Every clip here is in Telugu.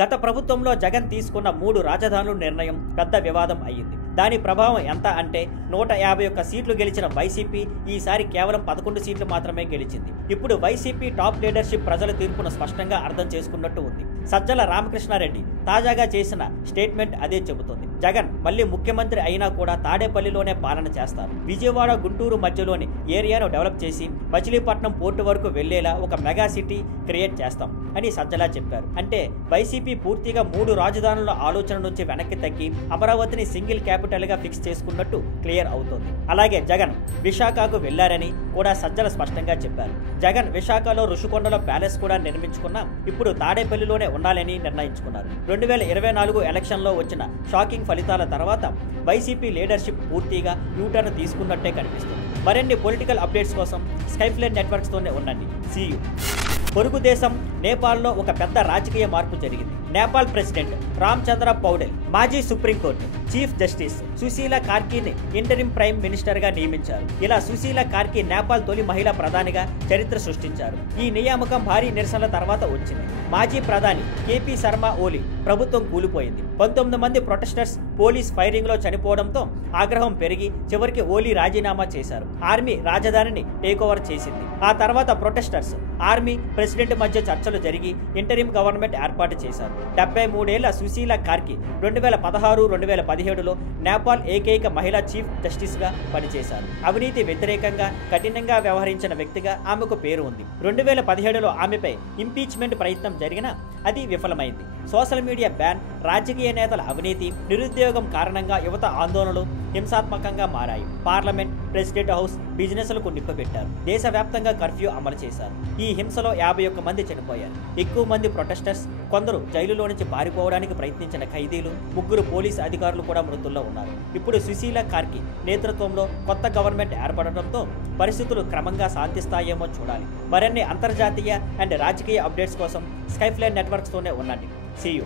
గత ప్రభుత్వంలో జగన్ తీసుకున్న 3 రాజధానుల నిర్ణయం పెద్ద వివాదం అయ్యింది. దాని ప్రభావం ఎంత అంటే 151 సీట్లు గెలిచిన వైసీపీ ఈసారి కేవలం 11 సీట్లు మాత్రమే గెలిచింది. ఇప్పుడు వైసీపీ టాప్ లీడర్షిప్ ప్రజల తీర్పును స్పష్టంగా అర్థం చేసుకున్నట్టు ఉంది. సజ్జల రామకృష్ణారెడ్డి తాజాగా చేసిన స్టేట్మెంట్ అదే చెబుతుంది. జగన్ మళ్ళీ ముఖ్యమంత్రి అయినా కూడా తాడేపల్లిలోనే పాలన చేస్తారు. విజయవాడ గుంటూరు మధ్యలోని ఏరియాను డెవలప్ చేసి మచిలీపట్నం పోర్టు వరకు వెళ్లేలా ఒక మెగా సిటీ క్రియేట్ చేస్తాం అని సజ్జల చెప్పారు. అంటే వైసీపీ పూర్తిగా 3 రాజధానుల ఆలోచన నుంచి వెనక్కి తగ్గి అమరావతిని సింగిల్ క్యాపిటల్ గా ఫిక్స్ చేసుకున్నట్టు క్లియర్ అవుతోంది. అలాగే జగన్ విశాఖకు వెళ్లారని కూడా సజ్జల స్పష్టంగా చెప్పారు. జగన్ విశాఖలో రుషికొండలో ప్యాలెస్ కూడా నిర్మించుకున్నా ఇప్పుడు తాడేపల్లిలోనే ఉండాలని నిర్ణయించుకున్నారు. 2024 ఎలక్షన్లో వచ్చిన షాకింగ్ ఫలితాల తర్వాత వైసీపీ లీడర్షిప్ పూర్తిగా యూటర్న్ తీసుకున్నట్టే కనిపిస్తుంది. మరిన్ని పొలిటికల్ అప్డేట్స్ కోసం స్కైఫ్లైట్ నెట్వర్క్స్తోనే ఉండండి. See you. పొరుగు దేశం నేపాల్లో ఒక పెద్ద రాజకీయ మార్పు జరిగింది. నేపాల్ ప్రెసిడెంట్ రామచంద్ర పౌడెల్ మాజీ సుప్రీంకోర్టు చీఫ్ జస్టిస్ సుశీలా కార్కీని ఇంటరిమ్ ప్రైమ్ మినిస్టర్ గా నియమించారు. ఇలా సుశీలా కార్కీ నేపాల్ తొలి మహిళా ప్రధానిగా చరిత్ర సృష్టించారు. ఈ నియామకం భారీ నిరసనల తర్వాత వచ్చింది. మాజీ ప్రధాని కేపీ శర్మ ఓలీ ప్రభుత్వం కూలిపోయింది. 19 మంది ప్రొటెస్టర్స్ పోలీస్ ఫైరింగ్ లో చనిపోవడంతో ఆగ్రహం పెరిగి చివరికి ఓలీ రాజీనామా చేశారు. ఆర్మీ రాజధానిని టేకోవర్ చేసింది. ఆ తర్వాత ప్రొటెస్టర్స్ ఆర్మీ ప్రెసిడెంట్ మధ్య చర్చలు జరిగి ఇంటరిమ్ గవర్నమెంట్ ఏర్పాటు చేశారు. 73 ఏళ్ల సుశీలా కార్కీ 2016-2017లో నేపాల్ ఏకైక మహిళా చీఫ్ జస్టిస్ గా పనిచేశారు. అవినీతి వ్యతిరేకంగా కఠినంగా వ్యవహరించిన వ్యక్తిగా ఆమెకు పేరు ఉంది. 2017లో ఆమెపై ఇంపీచ్మెంట్ ప్రయత్నం జరిగినా అది విఫలమైంది. సోషల్ మీడియా బ్యాన్, రాజకీయ నేతల అవినీతి, నిరుద్యోగం కారణంగా యువత ఆందోళనలు హింసాత్మకంగా మారాయి. పార్లమెంట్, ప్రెసిడెంట్ హౌస్, బిజినెస్లకు నిప్పబెట్టారు. దేశవ్యాప్తంగా కర్ఫ్యూ అమలు చేశారు. ఈ హింసలో 51 మంది చనిపోయారు. ఎక్కువ మంది ప్రొటెస్టర్స్, కొందరు జైలులో నుంచి పారిపోవడానికి ప్రయత్నించిన ఖైదీలు, 3 పోలీసు అధికారులు కూడా మృతుల్లో ఉన్నారు. ఇప్పుడు సుశీలా కార్కీ నేతృత్వంలో కొత్త గవర్నమెంట్ ఏర్పడటంతో పరిస్థితులు క్రమంగా శాంతిస్తాయేమో చూడాలి. మరిన్ని అంతర్జాతీయ అండ్ రాజకీయ అప్డేట్స్ కోసం స్కైఫ్లైట్ నెట్వర్క్స్తోనే ఉండండి. See you.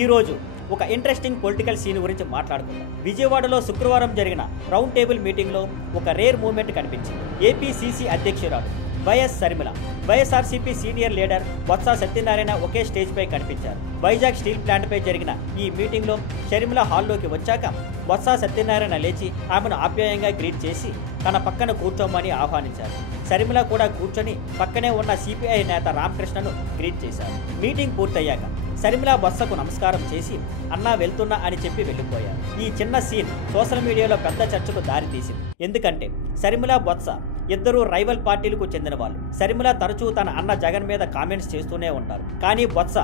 ఈరోజు ఒక ఇంట్రెస్టింగ్ పొలిటికల్ సీన్ గురించి మాట్లాడుకుందాం. విజయవాడలో శుక్రవారం జరిగిన రౌండ్ టేబుల్ మీటింగ్లో ఒక రేర్ మూవ్మెంట్ కనిపించింది. ఏపీసీసీ అధ్యక్షురాలు YS Sharmila, YSRCP senior leader Botsa Satyanarayana ఒకే స్టేజ్పై కనిపించారు. వైజాగ్ స్టీల్ ప్లాంట్పై జరిగిన ఈ మీటింగ్లో షర్మిల హాల్లోకి వచ్చాక బొత్స సత్యనారాయణ లేచి ఆమెను ఆప్యాయంగా గ్రీట్ చేసి తన పక్కన కూర్చోమని ఆహ్వానించారు. షర్మిల కూడా కూర్చొని పక్కనే ఉన్న సిపిఐ నేత రామకృష్ణను గ్రీట్ చేశారు. మీటింగ్ పూర్తయ్యాక షర్మిల బొత్సకు నమస్కారం చేసి అన్నా వెళ్తున్నా అని చెప్పి వెళ్ళిపోయారు. ఈ చిన్న సీన్ సోషల్ మీడియాలో పెద్ద చర్చకు దారితీసింది. ఎందుకంటే షర్మిల, బొత్స ఇద్దరు రైవల్ పార్టీలకు చెందిన వాళ్ళు. షర్మిల తరచూ తన అన్న జగన్ మీద కామెంట్స్ చేస్తూనే ఉంటారు. కానీ బొత్స,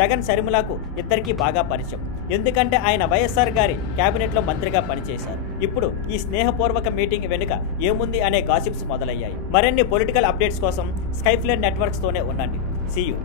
జగన్ షర్మిలకు ఇద్దరికీ బాగా పరిచయం. ఎందుకంటే ఆయన వైఎస్ఆర్ గారి కేబినెట్లో మంత్రిగా పనిచేశారు. ఇప్పుడు ఈ స్నేహపూర్వక మీటింగ్ వెనుక ఏముంది అనే గాసిప్స్ మొదలయ్యాయి. మరిన్ని పొలిటికల్ అప్డేట్స్ కోసం స్కైఫ్లైట్ నెట్వర్క్స్తోనే ఉండండి. See you.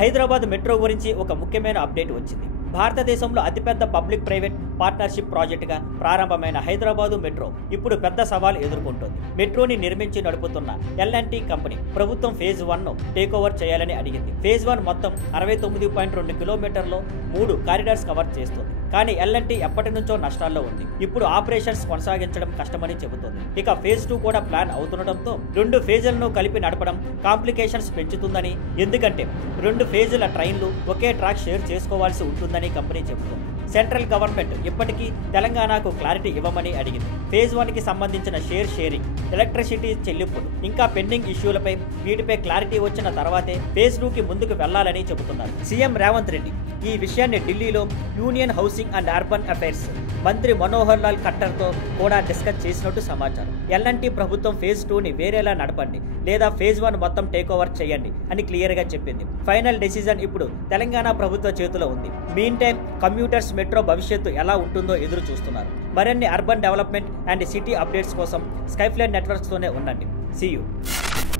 హైదరాబాద్ మెట్రో గురించి ఒక ముఖ్యమైన అప్డేట్ వచ్చింది. భారతదేశంలో అతిపెద్ద పబ్లిక్ ప్రైవేట్ పార్ట్నర్షిప్ ప్రాజెక్టుగా ప్రారంభమైన హైదరాబాదు మెట్రో ఇప్పుడు పెద్ద సవాల్ ఎదుర్కొంటోంది. మెట్రోని నిర్మించి నడుపుతున్న L&T కంపెనీ ప్రభుత్వం ఫేజ్ 1ను టేకోవర్ చేయాలని అడిగింది. ఫేజ్ 1 మొత్తం 69.2 కిలోమీటర్లో 3 కారిడార్స్ కవర్ చేస్తుంది. కానీ L&T ఎప్పటి నుంచో నష్టాల్లో ఉంది. ఇప్పుడు ఆపరేషన్స్ కొనసాగించడం కష్టమని చెబుతోంది. ఇక ఫేజ్ 2 కూడా ప్లాన్ అవుతుండటంతో 2 ఫేజులను కలిపి నడపడం కాంప్లికేషన్స్ పెంచుతుందని, ఎందుకంటే 2 ఫేజుల ట్రైన్లు ఒకే ట్రాక్ షేర్ చేసుకోవాల్సి ఉంటుందని కంపెనీ చెబుతుంది. సెంట్రల్ గవర్నమెంట్ ఇప్పటికీ తెలంగాణకు క్లారిటీ ఇవ్వమని అడిగింది. ఫేజ్ 1కి సంబంధించిన షేరింగ్, ఎలక్ట్రిసిటీ చెల్లింపులు ఇంకా పెండింగ్ ఇష్యూలపై వీటిపై క్లారిటీ వచ్చిన తర్వాతే ఫేజ్ 2కి ముందుకు వెళ్లాలని చెబుతున్నారు. సీఎం రేవంత్ రెడ్డి ఈ విషయాన్ని ఢిల్లీలో union housing and urban affairs మంత్రి మనోహర్ లాల్ ఖట్టర్తో కూడా డిస్కస్ చేసినట్టు సమాచారం. L&T ప్రభుత్వం ఫేజ్ 2ని వేరేలా నడపండి లేదా ఫేజ్ 1 మొత్తం టేకోవర్ చేయండి అని క్లియర్గా చెప్పింది. ఫైనల్ డెసిజన్ ఇప్పుడు తెలంగాణ ప్రభుత్వ చేతిలో ఉంది. మీన్ టైం కమ్యూటర్స్ మెట్రో భవిష్యత్తు ఎలా ఉంటుందో ఎదురు చూస్తున్నారు. మరిన్ని urban development and city updates కోసం స్కైఫ్లైట్ నెట్వర్క్స్తోనే ఉండండి. See you.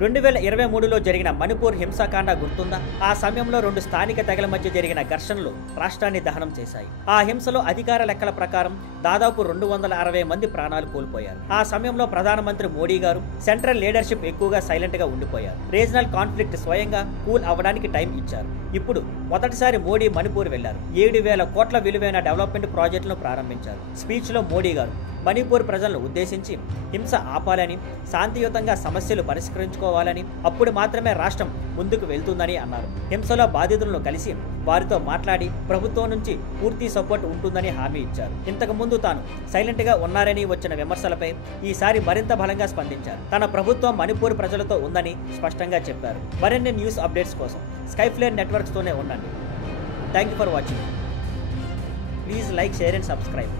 2023లో జరిగిన మణిపూర్ హింసాకాండ గుర్తుందా? ఆ సమయంలో 2 స్థానిక తెగల మధ్య జరిగిన ఘర్షణలు రాష్ట్రాన్ని దహనం చేశాయి. ఆ హింసలో అధికార లెక్కల ప్రకారం దాదాపు 260 మంది ప్రాణాలు కోల్పోయారు. ఆ సమయంలో ప్రధానమంత్రి మోడీ గారు, సెంట్రల్ లీడర్షిప్ ఎక్కువగా సైలెంట్ గా ఉండిపోయారు. రీజనల్ కాన్ఫ్లిక్ట్ స్వయంగా కూల్ అవ్వడానికి టైం ఇచ్చారు. ఇప్పుడు మొదటిసారి మోడీ మణిపూర్ వెళ్లారు. 7,000 కోట్ల విలువైన డెవలప్మెంట్ ప్రాజెక్టులను ప్రారంభించారు. స్పీచ్ లో మోడీ గారు మణిపూర్ ప్రజలను ఉద్దేశించి హింస ఆపాలని, శాంతియుతంగా సమస్యలు పరిష్కరించుకోవాలని, అప్పుడు మాత్రమే రాష్ట్రం ముందుకు వెళ్తుందని అన్నారు. హింసలో బాధితులను కలిసి వారితో మాట్లాడి ప్రభుత్వం నుంచి పూర్తి సపోర్ట్ ఉంటుందని హామీ ఇచ్చారు. ఇంతకు ముందు తాను సైలెంట్గా ఉన్నారని వచ్చిన విమర్శలపై ఈసారి మరింత బలంగా స్పందించారు. తన ప్రభుత్వం మణిపూర్ ప్రజలతో ఉందని స్పష్టంగా చెప్పారు. మరిన్ని న్యూస్ అప్డేట్స్ కోసం స్కైఫ్లేర్ నెట్వర్క్స్తోనే ఉండండి. Thank you for watching. Please like, share and subscribe.